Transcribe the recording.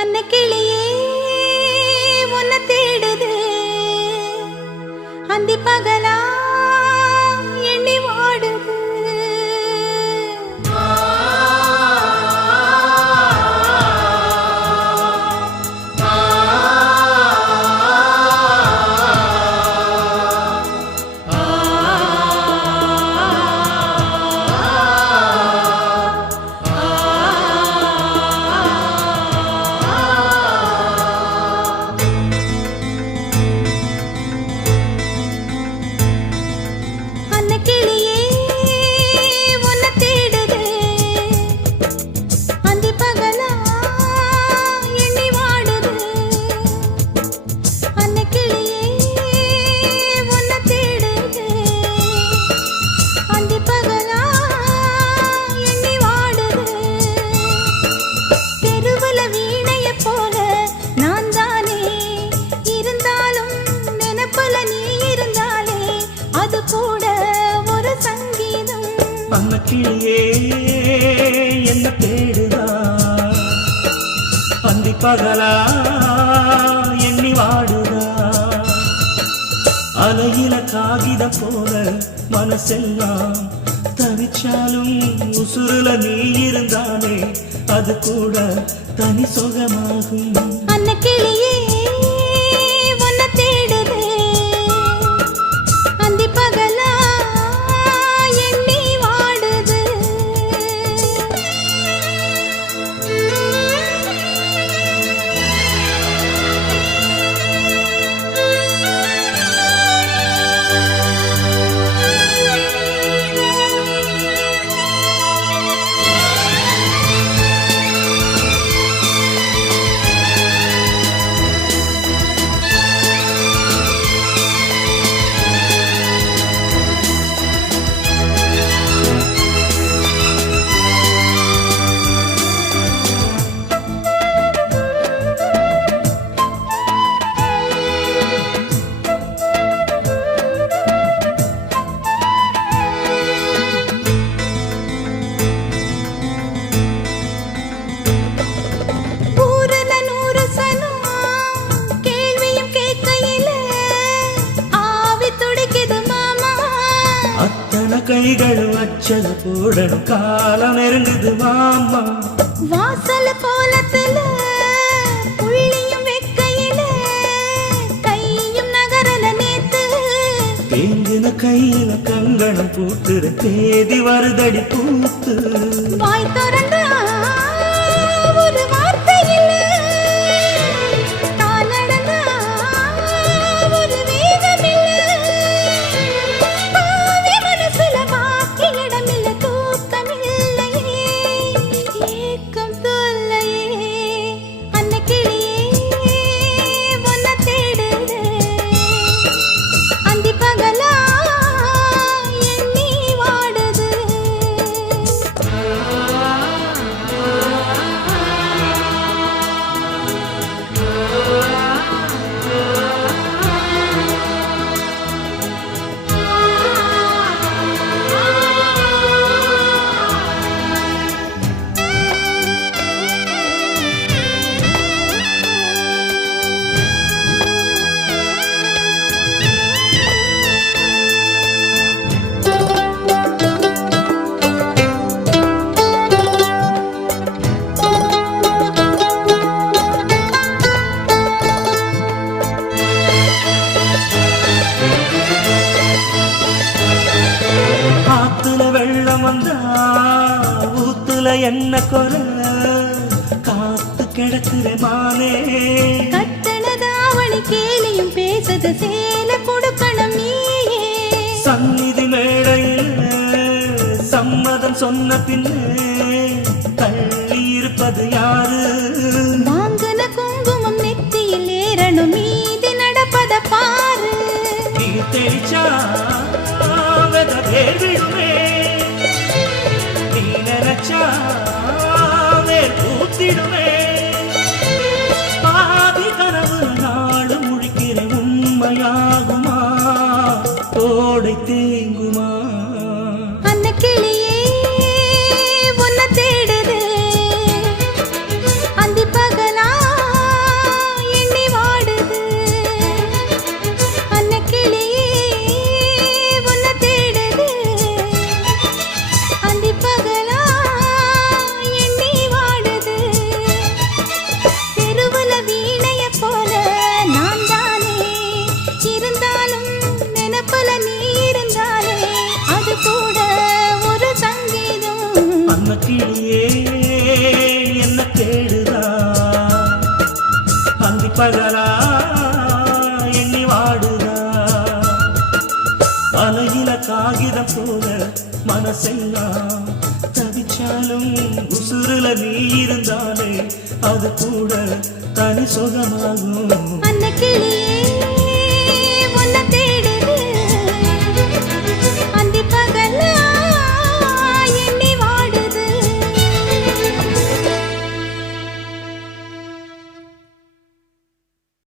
அன்னக்கிளியே உன்னை தேடுது அந்தி பகலா எண்ணி வாடுது. அன்னக்கிளியே என்ன தேடுதா அந்தி பகலா எண்ணி வாடுதா. அலையில காகித போல மனசெல்லாம் தவிச்சாலும் உசுருல நீ இருந்தாலே அது கூட தனி சுகமாகும். அன்னக்கிளியே உன்னை தேடுது அந்தி பகலா கைகள் வச்சத போடணும் காலம் நெருங்குது மாமா. வாசல கோலத்துல புள்ளியும் வெக்கையில கையும் நகரல நேத்து தேங்கின கையில கங்கணம் பூத்துற தேதி வருதடி பூத்து. வாய் திறந்தா ஒரு வார்த்தையில ஊத்துல என்ன குறை காத்து கிடக்குற மானே. கட்டணதாவணி கேலியும் பேசுது சேல கொடுக்கணும் நீயே. சந்நிதி மேடையில் சம்மதம் சொன்ன பின்னே தள்ளி இருப்பது யாரு? வாங்கின குங்குமம் நெத்தியில் ஏறணும் மீதி நடப்பத பாரு. நீ தெரிச்சா விடுமே பூத்திடுமே. ஆதி கனவு நாடு முழிக்கிற உண்மையாகுமா ஓடை தேங்குமா? அன்னக்கிளியே உன்னை தேடுது அந்தி பகலா பகலா எண்ணி வாடுதா அலையில காகிதம் போல மனசெல்லாம் தவிச்சாலும் உசுருல நீ இருந்தாலே அது கூட தனி சுகமாகும் அன்னைக்கு